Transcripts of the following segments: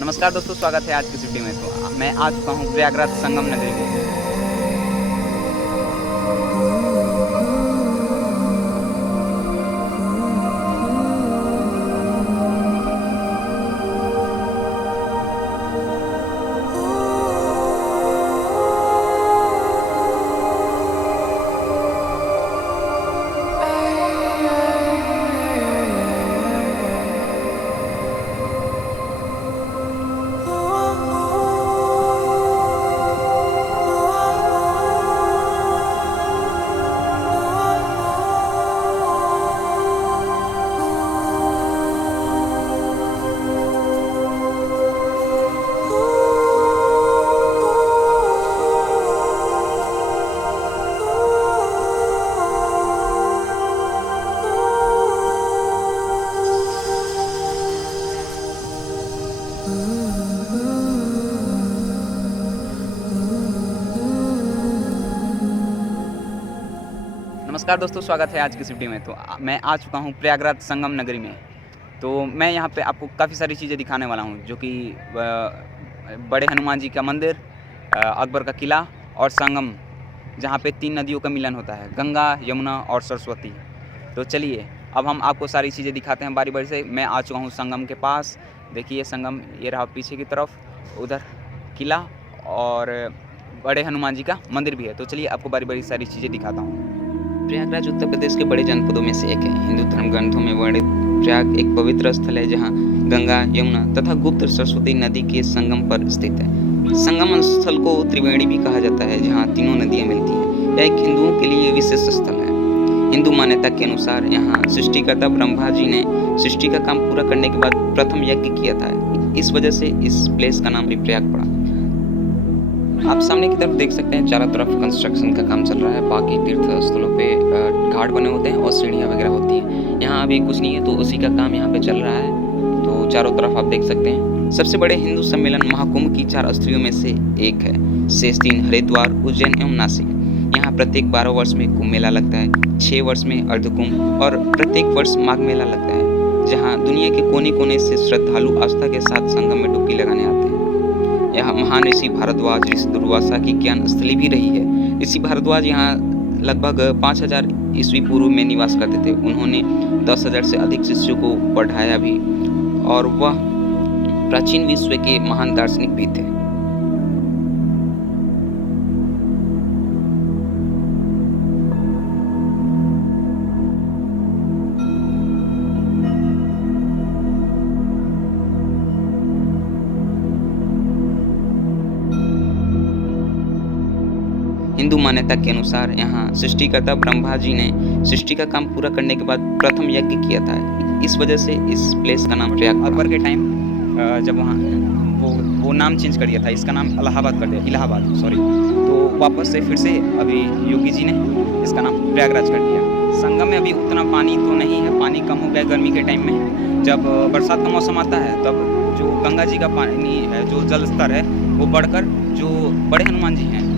नमस्कार दोस्तों, स्वागत है आज की सिटी में। तो मैं आ चुका हूँ प्रयागराज संगम नगरी में। नमस्कार दोस्तों, स्वागत है आज की सिटी में। तो मैं आ चुका हूँ प्रयागराज संगम नगरी में। तो मैं यहाँ पे आपको काफ़ी सारी चीज़ें दिखाने वाला हूँ, जो कि बड़े हनुमान जी का मंदिर, अकबर का किला और संगम, जहाँ पे 3 नदियों का मिलन होता है, गंगा, यमुना और सरस्वती। तो चलिए अब हम आपको सारी चीज़ें दिखाते हैं बारी बारी से। मैं आ चुका हूँ संगम के पास। देखिए संगम ये रहा पीछे की तरफ, उधर किला और बड़े हनुमान जी का मंदिर भी है। तो चलिए आपको बारी बारी सारी चीज़ें दिखाता हूँ। प्रयागराज उत्तर प्रदेश के बड़े जनपदों में से एक है। हिंदू धर्म ग्रंथों में वर्णित प्रयाग एक पवित्र स्थल है, जहाँ गंगा, यमुना तथा गुप्त सरस्वती नदी के संगम पर स्थित है। संगम स्थल को त्रिवेणी भी कहा जाता है, जहाँ तीनों नदियाँ मिलती हैं। यह एक हिंदुओं के लिए विशेष स्थल है। हिंदू मान्यता के अनुसार यहाँ सृष्टिकर्ता ब्रह्मा जी ने सृष्टि का काम पूरा करने के बाद प्रथम यज्ञ किया था। इस वजह से इस प्लेस का नाम भी प्रयाग पड़ा। आप सामने की तरफ देख सकते हैं, चारों तरफ कंस्ट्रक्शन का काम चल रहा है। बाकी तीर्थ स्थलों पे घाट बने होते हैं और सीढ़ियाँ वगैरह होती हैं। यहाँ अभी कुछ नहीं है, तो उसी का काम यहाँ पे चल रहा है। तो चारों तरफ आप देख सकते हैं। सबसे बड़े हिंदू सम्मेलन महाकुंभ की 4 अस्थियों में से एक है। शेष 3 हरिद्वार, उज्जैन एवं नासिक। यहाँ प्रत्येक 12 वर्ष में कुंभ मेला लगता है, 6 वर्ष में अर्धकुंभ और प्रत्येक वर्ष माघ मेला लगता है, जहाँ दुनिया के कोने कोने से श्रद्धालु आस्था के साथ संगम में डुबकी लगाने आते हैं। यह महान ऋषि भारद्वाज, ऋषि दुर्वासा की ज्ञान स्थली भी रही है। ऋषि भारद्वाज यहाँ लगभग 5000 ईस्वी पूर्व में निवास करते थे। उन्होंने 10,000 से अधिक शिष्यों को पढ़ाया भी, और वह प्राचीन विश्व के महान दार्शनिक भी थे। हिंदू मान्यता के अनुसार यहाँ सृष्टिकर्ता ब्रह्मा जी ने सृष्टि का काम पूरा करने के बाद प्रथम यज्ञ किया था। इस वजह से इस प्लेस का नाम प्रयाग। अकबर के टाइम जब वहाँ वो नाम चेंज कर दिया था, इसका नाम इलाहाबाद कर दिया, इलाहाबाद सॉरी। तो वापस से फिर से अभी योगी जी ने इसका नाम प्रयागराज कर दिया। संगम में अभी उतना पानी तो नहीं है, पानी कम हो गया गर्मी के टाइम में। जब बरसात का मौसम आता है तब जो गंगा जी का पानी है, जो जल स्तर है, वो बढ़कर जो बड़े हनुमान जी हैं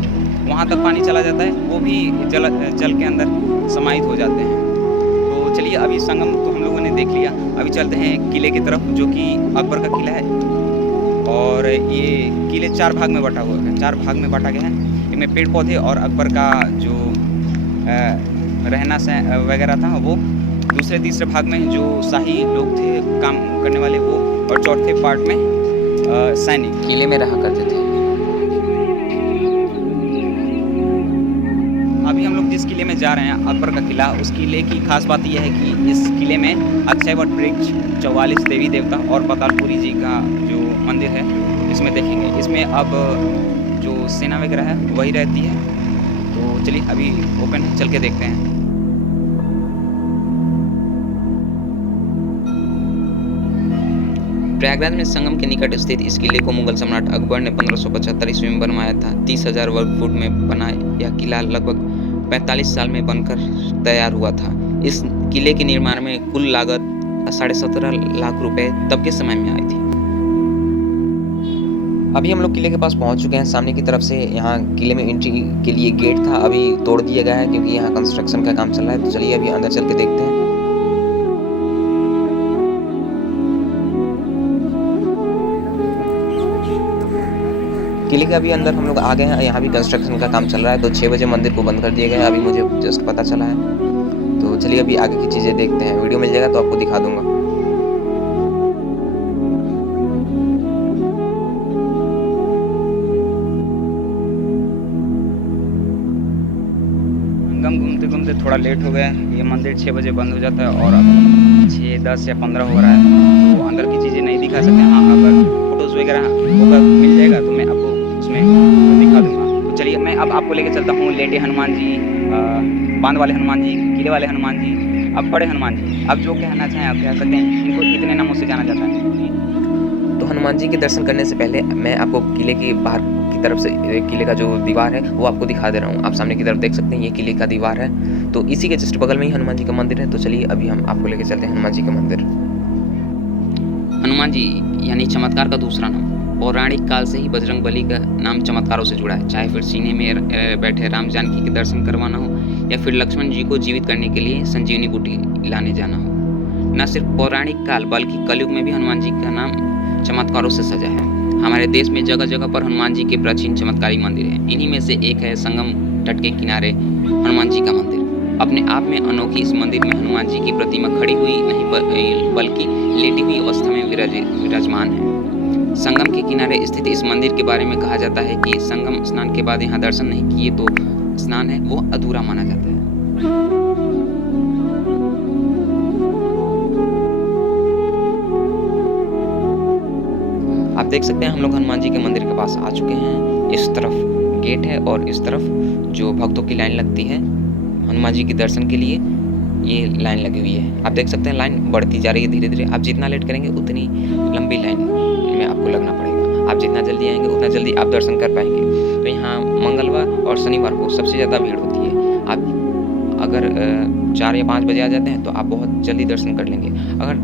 वहाँ तक पानी चला जाता है। वो भी जल के अंदर समाहित हो जाते हैं। तो चलिए अभी संगम तो हम लोगों ने देख लिया, अभी चलते हैं किले की तरफ, जो कि अकबर का किला है। और ये किले 4 भाग में बटा हुआ है, 4 भाग में बांटा गया है। इनमें पेड़ पौधे और अकबर का जो रहना वगैरह था वो। दूसरे तीसरे भाग में जो शाही लोग थे, काम करने वाले, वो। और चौथे पार्ट में सैनिक किले में रहा करते थे। अभी हम लोग जिस किले में जा रहे हैं, अकबर का किला, उस किले की खास बात यह है कि इस किले में अक्षय वट वृक्ष, 44 देवी देवता और पातालपुरी जी का जो मंदिर है, इसमें देखेंगे। इसमें अब जो सेना वगैरह है वही रहती है। तो चलिए अभी ओपन है, चल के देखते हैं। प्रयागराज में संगम के निकट स्थित इस किले को मुगल सम्राट अकबर ने 1575 ईस्वी में बनवाया था। 30,000 वर्ग फुट में बना यह किला लगभग 45 साल में बनकर तैयार हुआ था। इस किले के निर्माण में कुल लागत 17.5 लाख रुपए तब के समय में आई थी। अभी हम लोग किले के पास पहुंच चुके हैं। सामने की तरफ से यहाँ किले में एंट्री के लिए गेट था, अभी तोड़ दिया गया है क्योंकि यहाँ कंस्ट्रक्शन का काम चल रहा है। तो चलिए अभी अंदर चल के देखते हैं। किले के अभी अंदर हम लोग आ गए हैं, यहाँ भी कंस्ट्रक्शन का काम चल रहा है, तो 6 बजे मंदिर को बंद कर दिया गया है, अभी मुझे जस्ट पता चला है। तो चलिए अभी आगे की चीज़ें देखते हैं, वीडियो मिल जाएगा तो आपको दिखा दूँगा। संगम घूमते घूमते थोड़ा लेट हो गया है। ये मंदिर 6 बजे बंद हो जाता है और अब 6, 10 या 15 हो रहा है, तो अंदर की चीज़ें नहीं दिखा सकते। हाँ, अगर फ़ोटोज़ वगैरह होगा मिल जाएगा तो मैं आपको उसमें दिखा दूँगा। तो चलिए मैं अब आपको लेके चलता हूँ लेटे हनुमान जी, बाँध वाले हनुमान जी, किले वाले हनुमान जी, अब बड़े हनुमान जी। अब जो कहना चाहें आप कह सकते हैं, इनको इतने नामों से जाना जाता है। तो हनुमान जी के दर्शन करने से पहले मैं आपको किले की बाहर की तरफ से किले का जो दीवार है वो आपको दिखा दे रहा हूँ। आप सामने की तरफ देख सकते हैं, ये किले का दीवार है। तो इसी के जस्ट बगल में ही हनुमान जी का मंदिर है। तो चलिए अभी हम आपको लेके चलते हैं हनुमान जी का मंदिर। हनुमान जी यानी चमत्कार का दूसरा नाम। पौराणिक काल से ही बजरंग बली का नाम चमत्कारों से जुड़ा है, चाहे फिर सीने में बैठे राम जानकी के दर्शन करवाना हो या फिर लक्ष्मण जी को जीवित करने के लिए संजीवनी बूटी लाने जाना हो। न सिर्फ पौराणिक काल बल्कि कलयुग में भी हनुमान जी का नाम चमत्कारों से सजा है। हमारे देश में जगह जगह पर हनुमान जी के प्राचीन चमत्कारी मंदिर हैं। इन्हीं में से एक है संगम तट के किनारे हनुमान जी का मंदिर। अपने आप में अनोखी इस मंदिर में हनुमान जी की प्रतिमा खड़ी हुई नहीं बल्कि लेटी हुई अवस्था में विराजमान है। संगम के किनारे स्थित इस मंदिर के बारे में कहा जाता है कि संगम स्नान के बाद यहाँ दर्शन नहीं किए तो स्नान है वो अधूरा माना जाता है। आप देख सकते हैं हम लोग हनुमान जी के मंदिर के पास आ चुके हैं। इस तरफ गेट है और इस तरफ जो भक्तों की लाइन लगती है हनुमान जी के दर्शन के लिए, ये लाइन लगी हुई है। आप देख सकते हैं लाइन बढ़ती जा रही है धीरे धीरे। आप जितना लेट करेंगे उतनी लंबी लाइन में आपको लगना पड़ेगा। आप जितना जल्दी आएंगे उतना जल्दी आप दर्शन कर पाएंगे। तो यहाँ मंगलवार और शनिवार को सबसे ज़्यादा भीड़ होती है। आप अगर 4 या 5 बजे आ जाते हैं तो आप बहुत जल्दी दर्शन कर लेंगे। अगर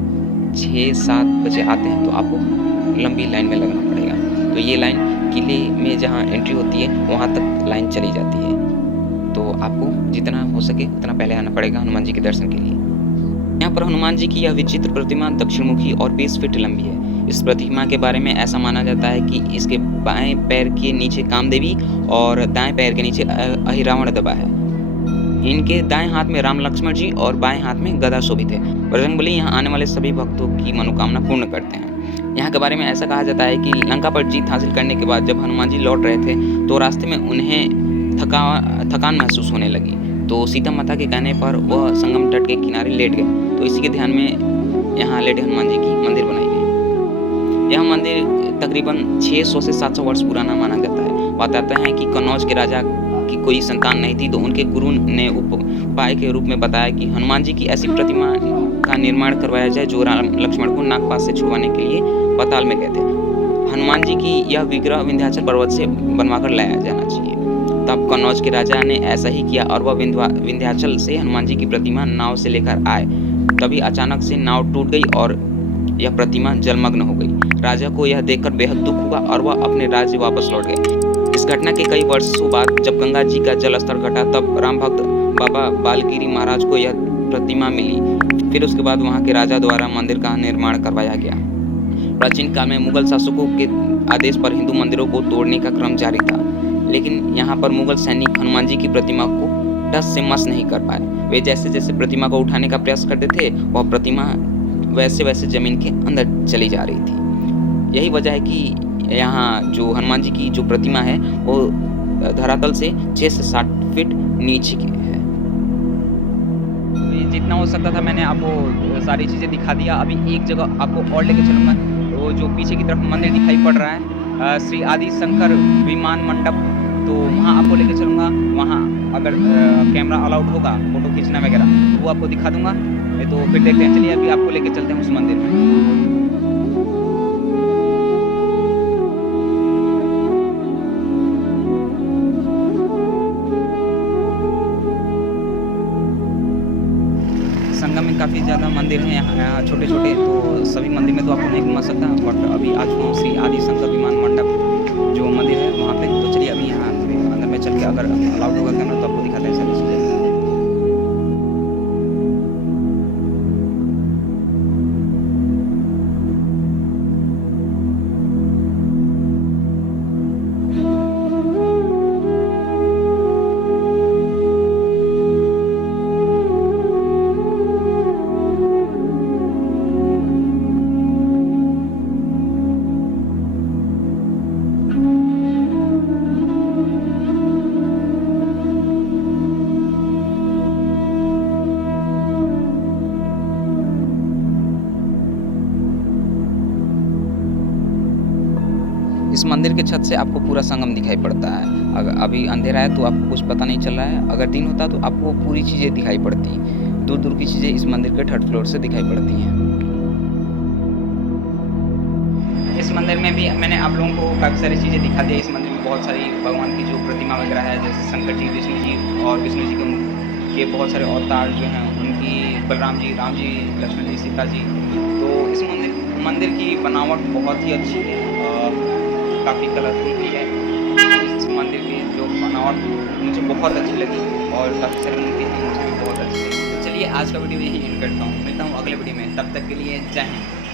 6-7 बजे आते हैं तो आपको लंबी लाइन में लगना पड़ेगा। तो ये लाइन किले में जहाँ एंट्री होती है वहाँ तक लाइन चली जाती है। तो आपको जितना हो सके उतना पहले आना पड़ेगा हनुमान जी के दर्शन के लिए। यहाँ पर हनुमान जी की यह विचित्र प्रतिमा दक्षिणमुखी और 20 फीट लंबी है। इस प्रतिमा के बारे में ऐसा माना जाता है कि इसके बाएं पैर के नीचे कामदेवी और दाएं पैर के नीचे अहिरावण दबा है। इनके दाएं हाथ में राम लक्ष्मण जी और बाएं हाथ में गदा शोभित है। बजरंगबली यहाँ आने वाले सभी भक्तों की मनोकामना पूर्ण करते हैं। यहाँ के बारे में ऐसा कहा जाता है कि लंका पर जीत हासिल करने के बाद जब हनुमान जी लौट रहे थे तो रास्ते में उन्हें थकान महसूस होने लगी। तो सीता माता के कहने पर वह संगम तट के किनारे लेट गए। तो इसी के ध्यान में यहाँ लेटे हनुमान जी की मंदिर बनाई गई। यह मंदिर तकरीबन 600 से 700 वर्ष पुराना माना जाता है। बताते हैं कि कन्नौज के राजा की कोई संतान नहीं थी तो उनके गुरु ने उपाय के रूप में बताया कि हनुमान जी की ऐसी प्रतिमा का निर्माण करवाया जाए जो राम लक्ष्मण को नागपाश से छुड़वाने के लिए पाताल में गए थे। हनुमान जी की यह विग्रह विंध्याचल पर्वत से बनवाकर लाया जाना चाहिए। तब कन्नौज के राजा ने ऐसा ही किया और वह विंध्याचल से हनुमान जी की प्रतिमा नाव से लेकर आए। तभी अचानक से नाव टूट गई और यह प्रतिमा जलमग्न हो गई। राजा को यह देखकर बेहद दुख हुआ और वह अपने राज्य वापस लौट गए। इस घटना के कई वर्षों बाद जब गंगा जी का जल स्तर घटा तब राम भक्त बाबा बालगिरी महाराज को यह प्रतिमा मिली। फिर उसके बाद वहाँ के राजा द्वारा मंदिर का निर्माण करवाया गया। प्राचीन काल में मुगल शासकों के आदेश पर हिंदू मंदिरों को तोड़ने का क्रम जारी था, लेकिन यहाँ पर मुगल सैनिक हनुमान जी की प्रतिमा को टस से मस नहीं कर पाए। वे जैसे जैसे प्रतिमा को उठाने का प्रयास करते थे वह प्रतिमा वैसे वैसे जमीन के अंदर चली जा रही थी। यही वजह है कि यहाँ जो हनुमान जी की जो प्रतिमा है वो धरातल से 6 से 7 फीट नीचे की है। जितना हो सकता था मैंने आपको सारी चीज़ें दिखा दिया। अभी एक जगह आपको और लेके चलूँगा। तो जो पीछे की तरफ मंदिर दिखाई पड़ रहा है श्री आदि शंकर विमान मंडप, तो वहाँ आपको लेके चलूँगा। वहाँ अगर कैमरा अलाउड होगा फ़ोटो खींचना वगैरह तो वो आपको दिखा दूँगा। नहीं तो फिर देखते हैं। चलिए अभी आपको लेके चलते हैं उस मंदिर में। संगम में काफ़ी ज़्यादा मंदिर हैं यहाँ छोटे छोटे, तो सभी मंदिर में तो आपको नहीं घुमा सकता, बट अभी आ चुका हूँ श्री आदि शंकर विमान मंडप जो मंदिर है वहाँ पे। तो चलिए अभी यहाँ अंदर में चल के अगर अलाउड होगा कैमरा तो आपको दिखाते हैं सारी चीज़ें। इस मंदिर के छत से आपको पूरा संगम दिखाई पड़ता है। अगर अभी अंधेरा है तो आपको कुछ पता नहीं चल रहा है, अगर दिन होता तो आपको पूरी चीज़ें दिखाई पड़ती। दूर-दूर की चीज़ें इस मंदिर के थर्ड फ्लोर से दिखाई पड़ती हैं। इस मंदिर में भी मैंने आप लोगों को काफ़ी सारी चीज़ें दिखा दी। इस मंदिर में बहुत सारी भगवान की जो प्रतिमा वगैरह है, जैसे शंकर जी, विष्णु जी और विष्णु जी के बहुत सारे अवतार जो हैं उनकी, बलराम जी, राम जी, लक्ष्मण जी, सीता जी। तो इस मंदिर की बनावट बहुत ही अच्छी है, काफ़ी कलरफुल भी है। इस मंदिर की जो बनावट मुझे बहुत अच्छी लगी और काफ़ी सारी मूर्ति हैं मुझे भी बहुत अच्छी लगी। तो चलिए आज का वीडियो यहीं एंड करता हूँ। मिलता हूँ अगले वीडियो में, तब तक के लिए जय हिंद।